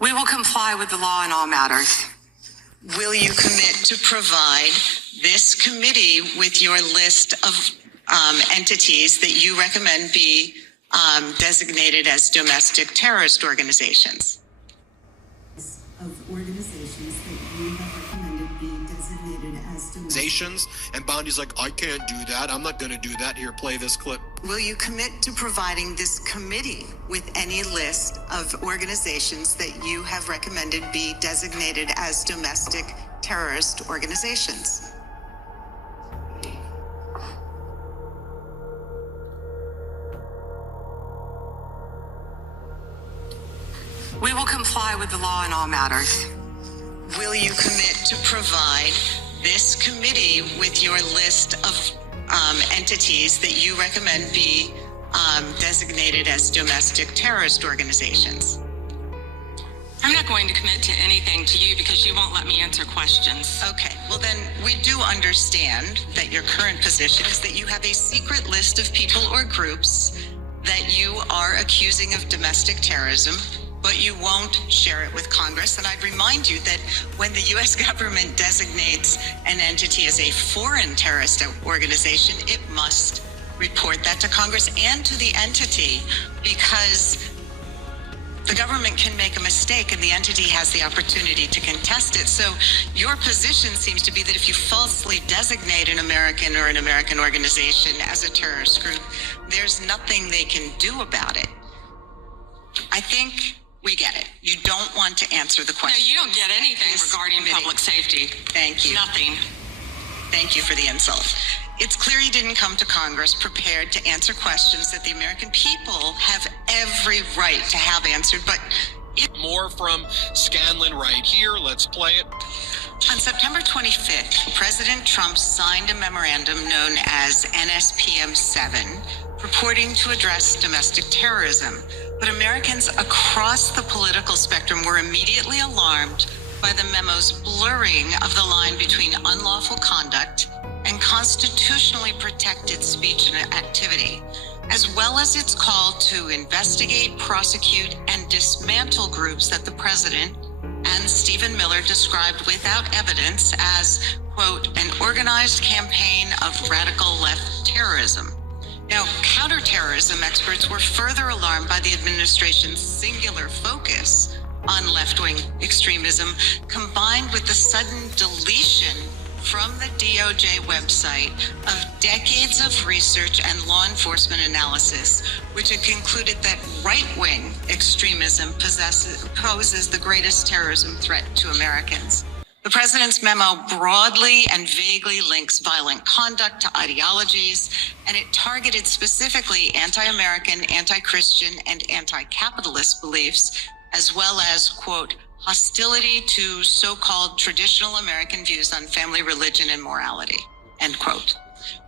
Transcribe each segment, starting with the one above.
We will comply with the law in all matters. Will you commit to provide this committee with your list of entities that you recommend be designated as domestic terrorist organizations? Of organizations that you have recommended be designated as domestic. And Bondi's like, I can't do that. I'm not going to do that. Here, play this clip. Will you commit to providing this committee with any list of organizations that you have recommended be designated as domestic terrorist organizations? We will comply with the law in all matters. Will you commit to provide this committee with your list of entities that you recommend be designated as domestic terrorist organizations? I'm not going to commit to anything to you because you won't let me answer questions. Okay, well then we do understand that your current position is that you have a secret list of people or groups that you are accusing of domestic terrorism, but you won't share it with Congress. And I'd remind you that when the U.S. government designates an entity as a foreign terrorist organization, it must report that to Congress and to the entity, because the government can make a mistake and the entity has the opportunity to contest it. So your position seems to be that if you falsely designate an American or an American organization as a terrorist group, there's nothing they can do about it. I think we get it. You don't want to answer the question. No, you don't get anything regarding public safety. Thank you. Nothing. Thank you for the insult. It's clear you didn't come to Congress prepared to answer questions that the American people have every right to have answered, but More from Scanlon right here. Let's play it. On September 25th, President Trump signed a memorandum known as NSPM 7, purporting to address domestic terrorism. But Americans across the political spectrum were immediately alarmed by the memo's blurring of the line between unlawful conduct and constitutionally protected speech and activity, as well as its call to investigate, prosecute, and dismantle groups that the president and Stephen Miller described without evidence as, quote, an organized campaign of radical left terrorism. Now, counterterrorism experts were further alarmed by the administration's singular focus on left-wing extremism, combined with the sudden deletion from the DOJ website of decades of research and law enforcement analysis, which had concluded that right-wing extremism poses the greatest terrorism threat to Americans. The president's memo broadly and vaguely links violent conduct to ideologies, and it targeted specifically anti-American, anti-Christian, and anti-capitalist beliefs, as well as, quote, hostility to so-called traditional American views on family, religion, and morality, end quote.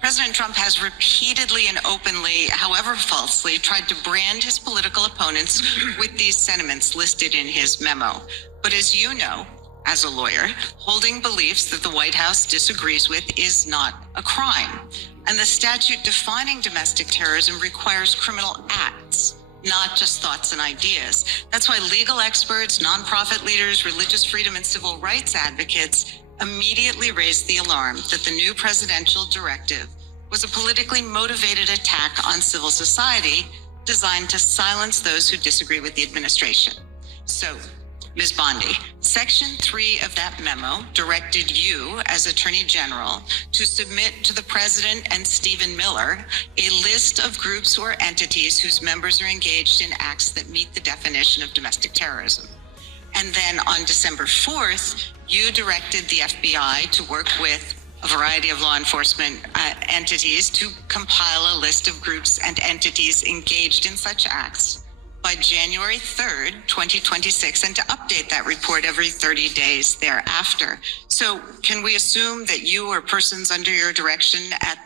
President Trump has repeatedly and openly, however falsely, tried to brand his political opponents with these sentiments listed in his memo. But as you know, as a lawyer, holding beliefs that the White House disagrees with is not a crime. And the statute defining domestic terrorism requires criminal acts, not just thoughts and ideas. That's why legal experts, nonprofit leaders, religious freedom, and civil rights advocates immediately raised the alarm that the new presidential directive was a politically motivated attack on civil society designed to silence those who disagree with the administration. So, Ms. Bondi, Section 3 of that memo directed you, as Attorney General, to submit to the President and Stephen Miller a list of groups or entities whose members are engaged in acts that meet the definition of domestic terrorism. And then on December 4th, you directed the FBI to work with a variety of law enforcement entities to compile a list of groups and entities engaged in such acts by January 3rd, 2026, and to update that report every 30 days thereafter. So can we assume that you or persons under your direction at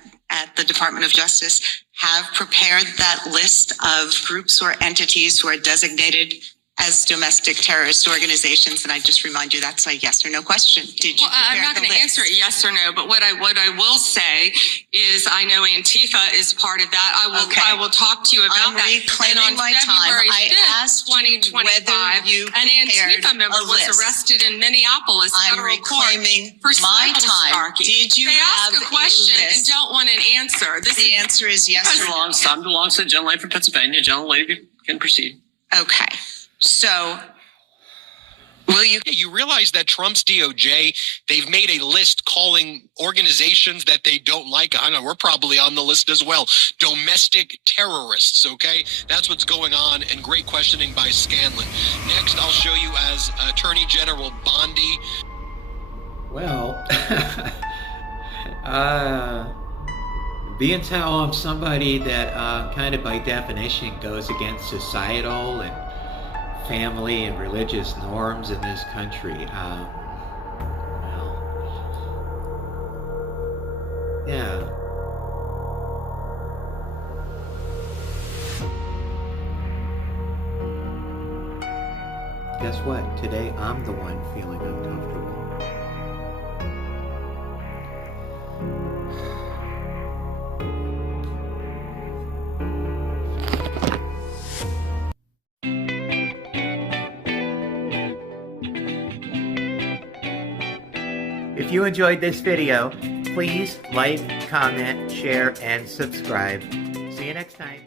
the Department of Justice have prepared that list of groups or entities who are designated as domestic terrorist organizations? And I just remind you, that's a yes or no question. Did you Well, I'm prepare not the going to list? answer it yes or no, but what I will say is I know Antifa is part of that. Okay. I will talk to you about I'm that. reclaiming And on my time. February I 5th, asked you 2025, whether you an prepared Antifa member a was list. arrested in Minneapolis I'm federal court reclaiming for my cyber time. stalking. Did you they have ask a question a list? and don't want an answer. The answer is yes or no. Time belongs to the gentleman from Pennsylvania. Gentleman can proceed. Okay. So, will you? Yeah, you realize that Trump's DOJ, they've made a list calling organizations that they don't like. I know we're probably on the list as well. Domestic terrorists, okay? That's what's going on, and great questioning by Scanlon. Next, I'll show you as Attorney General Bondi. Well, being how I'm somebody that kind of by definition goes against societal and family and religious norms in this country, yeah. Guess what? Today I'm the one feeling uncomfortable. If you enjoyed this video, please like, comment, share, and subscribe. See you next time.